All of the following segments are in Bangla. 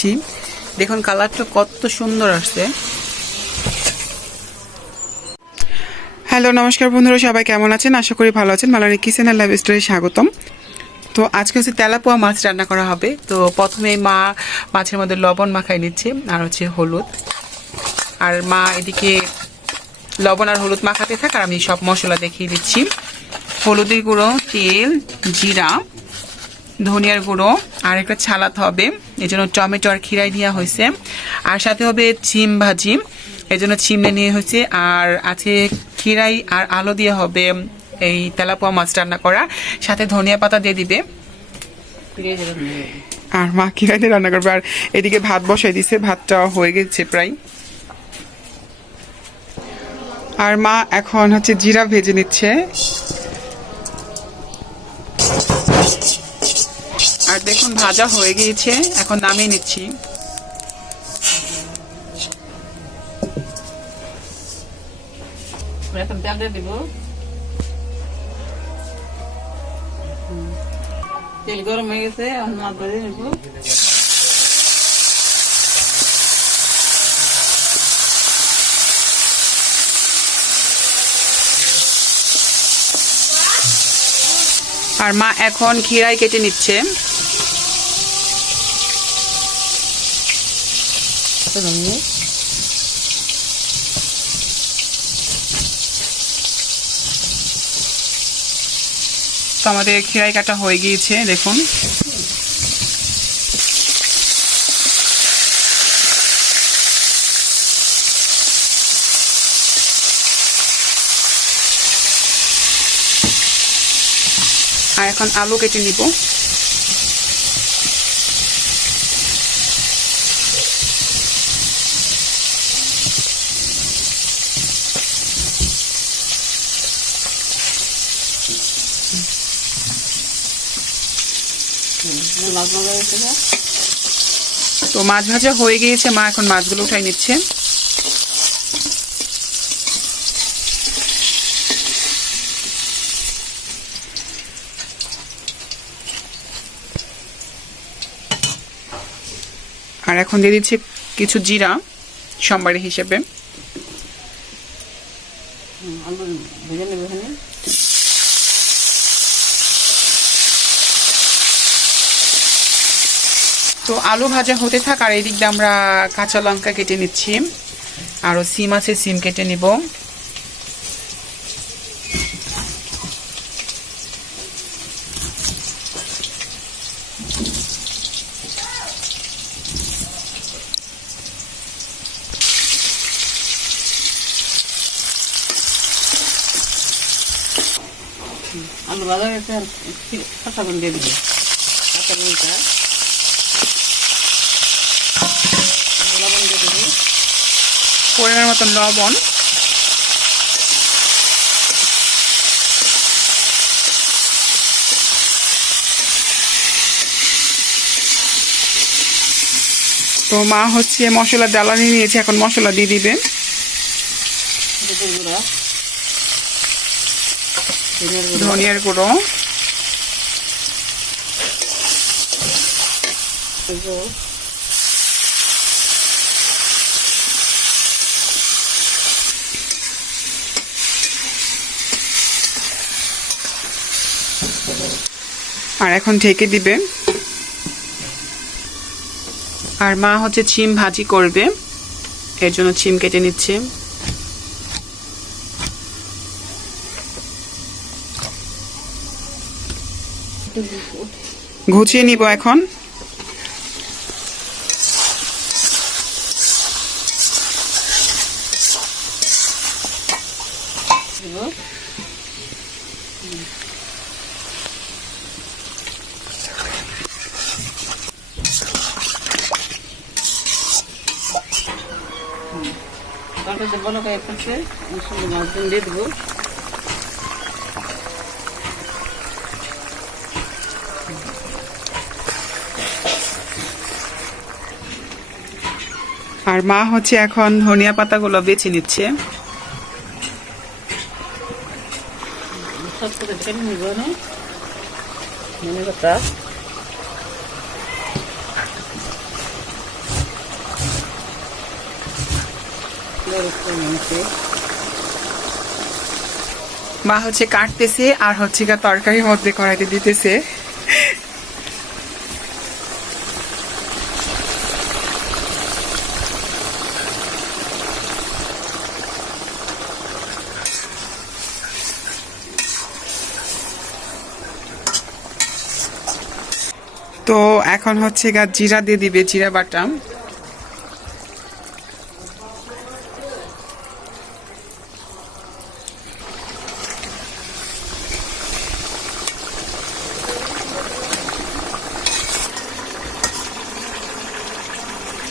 নিচ্ছি। দেখুন কালারটা কত সুন্দর আসছে। হ্যালো নমস্কার বন্ধুরা, সবাই কেমন আছেন? আশা করি ভালো আছেন। মালানি কিচেন অ্যান্ড লাইফ স্টাইলে স্বাগতম। তো আজকে হচ্ছে তেলাপোয়া মাছ রান্না করা হবে। তো প্রথমে মা মাছের মধ্যে লবণ মাখায় নিচ্ছে আর হচ্ছে হলুদ। আর মা এদিকে লবণ আর হলুদ মাখাতে থাক আর আমি সব মশলা দেখিয়ে দিচ্ছি। হলুদের গুঁড়ো, তেল, জিরা, ধনিয়ার গুঁড়ো, আর একটা ছালাত হবে, এই জন্য টমেটো আর খিরাই দেওয়া হয়েছে। আর সাথে হবে ছিম ভাজি, এই জন্য ছিমনে নিয়ে হয়েছে। আর আছে খিরাই আর আলু দিয়ে হবে এই তেলাপোয়া মাছ রান্না করা, সাথে ধনিয়া পাতা দিয়ে দিবে। আর মা খিরাই দিয়ে রান্না করবে। আর এদিকে ভাত বসাই দিছে, ভাতটা হয়ে গেছে প্রায়। আর মা এখন হচ্ছে জিরা ভেজে নিচ্ছে। আর দেখুন ভাজা হয়ে গিয়েছে, এখন নামিয়ে নিচ্ছি। তেল গরম হয়ে গেছে, মাছ ভেজে নেব। আর মা এখন খিরাই কেটে নিচ্ছে। তো আমাদের খিরাই কাটা হয়ে গিয়েছে দেখুন। আর এখন আলু কেটে নিব। তো মাছ ভাজা হয়ে গিয়েছে, মা এখন মাছগুলো উঠাই নিচ্ছে। আর এখন দিয়ে দিচ্ছে কিছু জিরা সম্বারি হিসেবে। তো আলু ভাজা হতে থাক আর এই দিক দিয়ে আমরা কাঁচা লঙ্কা কেটে নিচ্ছি। আরও সিম আছে, সিম কেটে নিব। আলু ভাজা গেছে, কাঁচা করে দিয়ে দিবে। কাঁচা লঙ্কা, লবণ দিয়ে দিবে, পরিমাণ মতন লবণ। তো মা হচ্ছে মশলা জ্বালানি নিয়েছে, এখন মশলা দিয়ে দিবে। ধনিয়ার গুঁড়ো, আর এখন ঢেকে দিবে। আর মা হচ্ছে ছিম ভাজি করবে, এর জন্য ছিম কেটে নিচ্ছে। ঘুচিয়ে নিব এখন। বলো গায়ে পড়ছে, মাছ দিয়ে দেবো। আর মা হচ্ছে এখন ধনিয়া পাতাগুলো বেছে নিচ্ছে। মা হচ্ছে কাটতেছে আর হচ্ছে গা তরকারির মধ্যে কড়াইতে দিতেছে। তো এখন হচ্ছে গা জিরা দিয়ে দিবে, জিরা বাটা।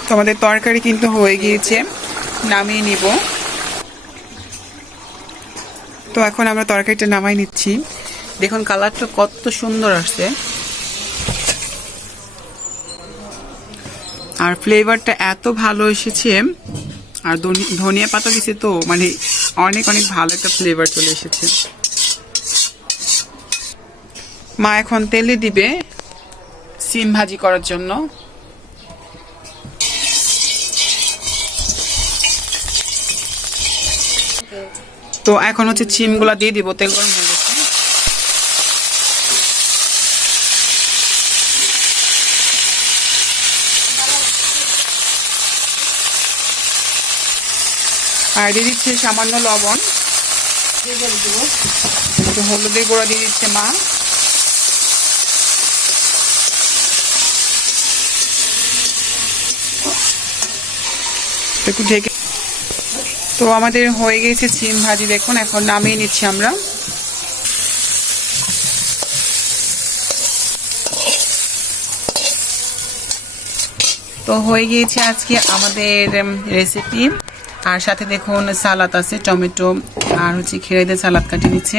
তো আমাদের তরকারি কিন্তু হয়ে গিয়েছে, নামিয়ে নিব। তো এখন আমরা তরকারিটা নামাই নিচ্ছি। দেখুন কালারটা কত সুন্দর আসছে, আর ফ্লেভারটা এত ভালো এসেছে। আর ধনিয়া পাতা দিছে, তো মানে অনেক অনেক ভালো একটা ফ্লেভার চলে এসেছে। মা এখন তেলে দিবে সিম ভাজি করার জন্য। তো এখন হচ্ছে সিমগুলা দিয়ে দিব, তেল গরম হয়ে গেছে। আর দিয়ে দিচ্ছে সামান্য লবণ, একটু হলুদের গুঁড়া দিয়ে দিচ্ছে মা। একটু ঢেকে। তো আমাদের হয়ে গেছে সিম ভাজি, দেখুন এখন নামিয়ে নিচ্ছি আমরা। তো হয়ে গিয়েছে আজকে আমাদের রেসিপি। আর সাথে দেখুন সালাদ আছে, টমেটো আর হচ্ছে খেরে দিয়ে সালাদ কাটিয়ে নিচ্ছে।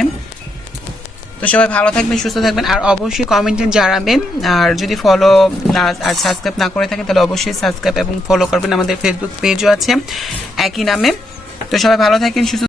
তো সবাই ভালো থাকবেন, সুস্থ থাকবেন, আর অবশ্যই কমেন্টে জানাবেন। আর যদি ফলো না আর সাবস্ক্রাইব না করে থাকেন তাহলে অবশ্যই সাবস্ক্রাইব এবং ফলো করবেন। আমাদের ফেসবুক পেজও আছে একই নামে। তো সবাই ভালো থাকেন, সুস্থ